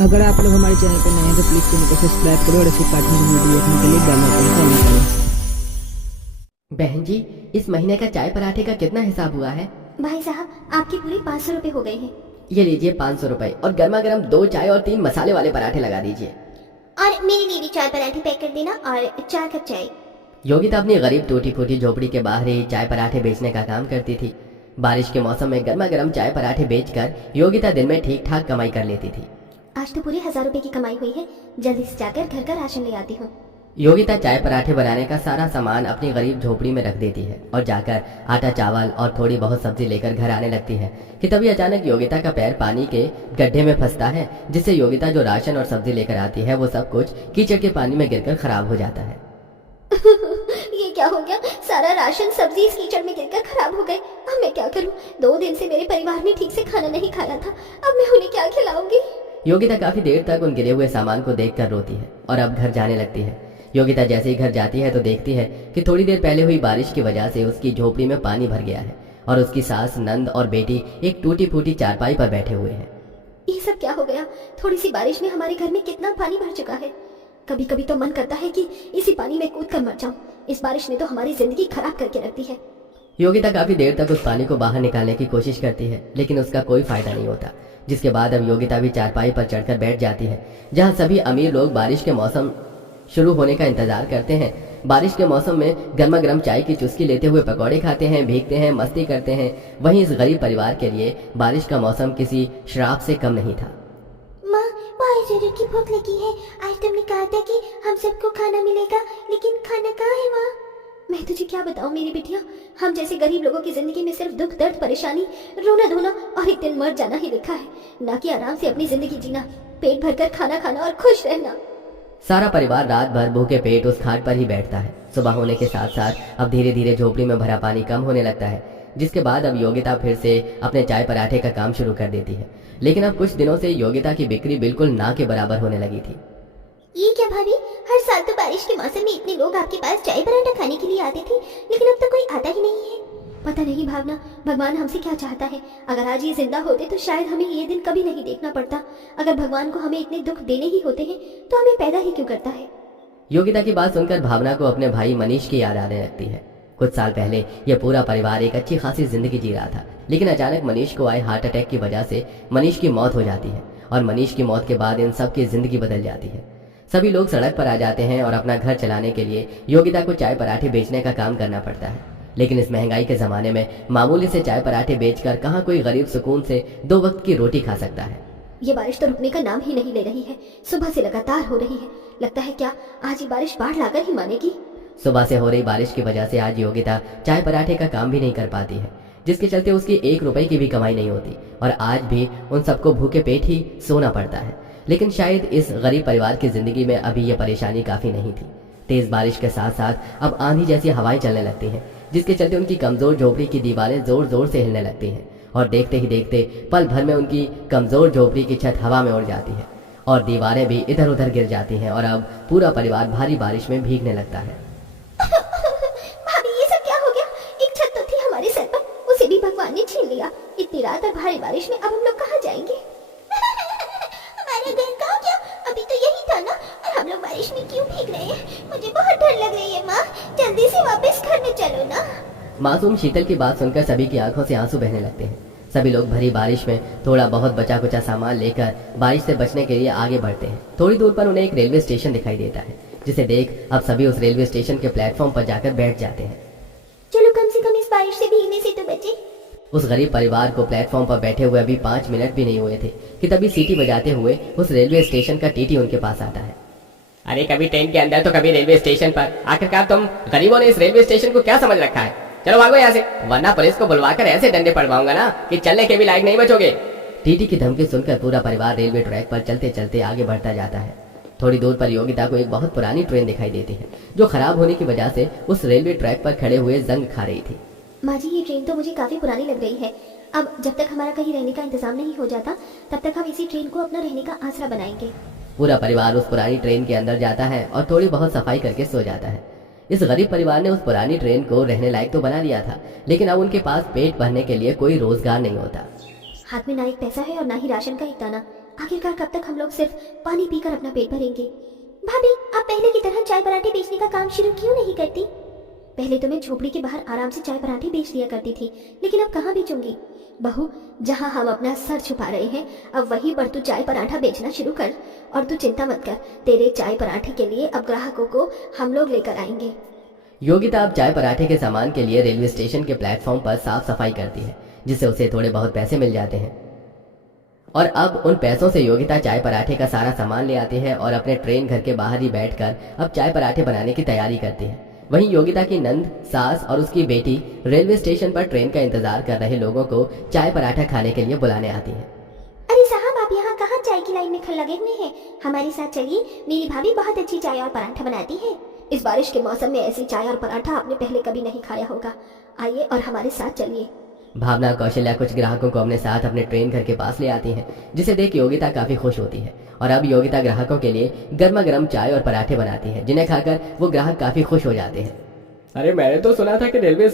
अगर आप लोग हमारे चैनल पर नए हैं तो प्लीज़ चैनल को सब्सक्राइब करो और ऐसी कार्टून की वीडियो देखने के लिए बेल आइकन को ऑन करें। बहन जी, इस महीने का चाय पराठे का कितना हिसाब हुआ है? भाई साहब आपके पूरे 500 रुपए हो गए हैं। ये लीजिए 500 रुपए और गर्मा गर्म 2 चाय और 3 मसाले वाले पराठे लगा दीजिए। और मेरे लिए भी 4 पराठे पैक कर देना और 4 कप चाय। योगिता अपनी गरीब टूटी फूटी झोपड़ी के बाहर ही चाय पराठे बेचने का काम करती थी। बारिश के मौसम में गर्मा गर्म चाय पराठे बेचकर योगिता दिन में ठीक ठाक कमाई कर लेती थी। आज तो पूरे 1000 रुपए की कमाई हुई है। जल्दी से जाकर घर का राशन ले आती हूँ। योगिता चाय पराठे बनाने का सारा सामान अपनी गरीब झोपड़ी में रख देती है और जाकर आटा चावल और थोड़ी बहुत सब्जी लेकर घर आने लगती है कि तभी अचानक योगिता का पैर पानी के गड्ढे में फंसता है, जिससे योगिता जो राशन और सब्जी लेकर आती है वो सब कुछ कीचड़ के पानी में गिरकर खराब हो जाता है। ये क्या हो गया? सारा राशन सब्जी इस कीचड़ में गिरकर खराब हो गए। अब मैं क्या करूँ? 2 दिन से मेरे परिवार ने ठीक से खाना नहीं खाया था। अब मैं उन्हें क्या खिलाऊंगी? योगिता काफी देर तक उन गिरे हुए सामान को देखकर रोती है और अब घर जाने लगती है। योगिता जैसे ही घर जाती है तो देखती है कि थोड़ी देर पहले हुई बारिश की वजह से उसकी झोपड़ी में पानी भर गया है और उसकी सास, नंद और बेटी एक टूटी फूटी चारपाई पर बैठे हुए हैं। ये सब क्या हो गया? थोड़ी सी बारिश में हमारे घर में कितना पानी भर चुका है। कभी कभी तो मन करता है कि इसी पानी में कूद कर मर जाऊं। इस बारिश ने तो हमारी जिंदगी खराब करके रख दी है। योगिता काफी देर तक उस पानी को बाहर निकालने की कोशिश करती है, लेकिन उसका कोई फायदा नहीं होता। जिसके बाद अब योगिता भी चारपाई पर चढ़कर बैठ जाती है, जहाँ सभी अमीर लोग बारिश के मौसम शुरू होने का इंतजार करते हैं। बारिश के मौसम में गर्मा गर्म चाय की चुस्की लेते हुए पकौड़े खाते हैं, भीगते हैं, मस्ती करते हैं। वहीं इस गरीब परिवार के लिए बारिश का मौसम किसी श्राप से कम नहीं था। माँ, बहुत जोर की भूख लगी है। आज तुमने कहा था कि हम सबको खाना मिलेगा, लेकिन खाना कहाँ है माँ? मैं तुझे क्या बताऊँ मेरी बिटिया, हम जैसे गरीब लोगों की जिंदगी में सिर्फ दुख, दर्द, परेशानी, रोना धोना और एक दिन मर जाना ही लिखा है, ना कि आराम से अपनी जिंदगी जीना, पेट भरकर खाना खाना और खुश रहना। सारा परिवार रात भर भूखे पेट उस खाट पर ही बैठता है। सुबह होने के साथ साथ अब धीरे धीरे झोपड़ी में भरा पानी कम होने लगता है, जिसके बाद अब योगिता फिर से अपने चाय पराठे का काम शुरू कर देती है। लेकिन अब कुछ दिनों से योगिता की बिक्री बिल्कुल ना के बराबर होने लगी थी। ये क्या भाभी, हर साल तो बारिश के मौसम में इतने लोग आपके पास चाय पराठा खाने के लिए आते थे, लेकिन अब तो कोई आता ही नहीं है। पता नहीं भावना, भगवान हमसे क्या चाहता है। अगर आज ये जिंदा होते तो शायद हमें ये दिन कभी नहीं देखना पड़ता। अगर भगवान को हमें इतने दुख देने ही होते हैं तो हमें पैदा ही क्यों करता है? योगिता की बात सुनकर भावना को अपने भाई मनीष की याद आने लगती है। कुछ साल पहले यह पूरा परिवार एक अच्छी खासी जिंदगी जी रहा था, लेकिन अचानक मनीष को आए हार्ट अटैक की वजह से मनीष की मौत हो जाती है और मनीष की मौत के बाद इन सब की जिंदगी बदल जाती है। सभी लोग सड़क पर आ जाते हैं और अपना घर चलाने के लिए योगिता को चाय पराठे बेचने का काम करना पड़ता है। लेकिन इस महंगाई के जमाने में मामूली से चाय पराठे बेचकर कहाँ कोई गरीब सुकून से 2 वक्त की रोटी खा सकता है। ये बारिश तो रुकने का नाम ही नहीं ले रही है। सुबह से लगातार हो रही है। लगता है क्या आज ये बारिश बाढ़ लाकर ही मानेगी? सुबह से हो रही बारिश की वजह से आज योगिता चाय पराठे का काम भी नहीं कर पाती है, जिसके चलते उसकी 1 रुपए की भी कमाई नहीं होती और आज भी उन सबको भूखे पेट ही सोना पड़ता है। लेकिन शायद इस गरीब परिवार की जिंदगी में अभी यह परेशानी काफी नहीं थी। तेज बारिश के साथ साथ अब आंधी जैसी हवाएं चलने लगती हैं, जिसके चलते उनकी कमजोर झोपड़ी की दीवारें जोर जोर से हिलने लगती हैं और देखते ही देखते पल भर में उनकी कमजोर झोपड़ी की छत हवा में उड़ जाती है और दीवारें भी इधर उधर गिर जाती हैं और अब पूरा परिवार भारी बारिश में भीगने लगता है। भाभी, ये सब क्या हो गया? एक छत तो थी हमारे सर पर, उसे भी भगवान ने छीन लिया। इतनी रात और भारी बारिश में अब हम लोग कहाँ जाएंगे? हमारा घर कहाँ गया? अभी तो यही था ना। और हम लोग बारिश में क्यों भीग रहे हैं? मुझे बहुत डर लग रही है माँ। जल्दी से वापस घर में चलो ना। मासूम शीतल की बात सुनकर सभी की आंखों से आंसू बहने लगते हैं। सभी लोग भरी बारिश में थोड़ा बहुत बचा कुचा सामान लेकर बारिश से बचने के लिए आगे बढ़ते हैं। थोड़ी दूर पर उन्हें एक रेलवे स्टेशन दिखाई देता है, जिसे देख अब सभी उस रेलवे स्टेशन के प्लेटफॉर्म पर जाकर बैठ जाते हैं। चलो कम से कम इस बारिश से भीगने से तो बचे। उस गरीब परिवार को प्लेटफॉर्म पर बैठे हुए अभी 5 मिनट भी नहीं हुए थे कि तभी सीटी बजाते हुए उस रेलवे स्टेशन का टीटी उनके पास आता है। अरे कभी ट्रेन के अंदर तो कभी रेलवे स्टेशन पर, आखिरकार तुम गरीबों ने इस रेलवे स्टेशन को क्या समझ रखा है? चलो भागो यहाँ से, वरना पुलिस को बुलवाकर ऐसे डंडे पड़वाऊंगा ना कि चलने के भी लायक नहीं बचोगे। टीटी की धमकी सुनकर पूरा परिवार रेलवे ट्रैक पर चलते चलते आगे बढ़ता जाता है। थोड़ी दूर पर योगिता को एक बहुत पुरानी ट्रेन दिखाई देती है, जो खराब होने की वजह से उस रेलवे ट्रैक पर खड़े हुए जंग खा रही थी। माँ जी, ये ट्रेन तो मुझे काफी पुरानी लग रही है। अब जब तक हमारा कहीं रहने का इंतजाम नहीं हो जाता, तब तक हम इसी ट्रेन को अपना रहने का आसरा बनाएंगे। पूरा परिवार उस पुरानी ट्रेन के अंदर जाता है और थोड़ी बहुत सफाई करके सो जाता है। इस गरीब परिवार ने उस पुरानी ट्रेन को रहने लायक तो बना लिया था, लेकिन अब उनके पास पेट भरने के लिए कोई रोजगार नहीं होता। हाथ में ना एक पैसा है और ना ही राशन का एक दाना। आखिरकार कब तक हम लोग सिर्फ पानी पीकर अपना पेट भरेंगे? भाभी, आप पहले की तरह चाय पराठे बेचने का काम शुरू क्यों नहीं करती? पहले तो मैं झोपड़ी के बाहर आराम से चाय पराठे बेच दिया करती थी, लेकिन अब कहाँ बेचूंगी? बहू, जहाँ हम अपना सर छुपा रहे हैं, अब वहीं पर तू चाय पराठा बेचना शुरू कर। और तू चिंता मत कर, तेरे चाय पराठे के लिए अब ग्राहकों को हम लोग लेकर आएंगे। योगिता अब चाय पराठे के सामान के लिए रेलवे स्टेशन के प्लेटफॉर्म पर साफ सफाई करती है, जिससे उसे थोड़े बहुत पैसे मिल जाते हैं। और अब उन पैसों से योगिता चाय पराठे का सारा सामान ले आती है और अपने ट्रेन घर के बाहर ही बैठकर अब चाय पराठे बनाने की तैयारी करती है। वहीं योगिता की नंद, सास और उसकी बेटी रेलवे स्टेशन पर ट्रेन का इंतजार कर रहे लोगों को चाय पराठा खाने के लिए बुलाने आती है। अरे साहब, आप यहाँ कहाँ चाय की लाइन में खड़े लगे हुए हैं? हमारे साथ चलिए, मेरी भाभी बहुत अच्छी चाय और पराठा बनाती है। इस बारिश के मौसम में ऐसी चाय और पराठा आपने पहले कभी नहीं खाया होगा। आइए और हमारे साथ चलिए। भावना, कौशल्या कुछ ग्राहकों को अपने साथ अपने ट्रेन घर के पास ले आती हैं, जिसे देख योगिता काफी खुश होती है। और अब योगिता ग्राहकों के लिए गर्मा गर्म चाय और पराठे बनाती है, जिन्हें खाकर वो ग्राहक काफी खुश हो जाते हैं। अरे मैंने तो सुना था कि रेलवे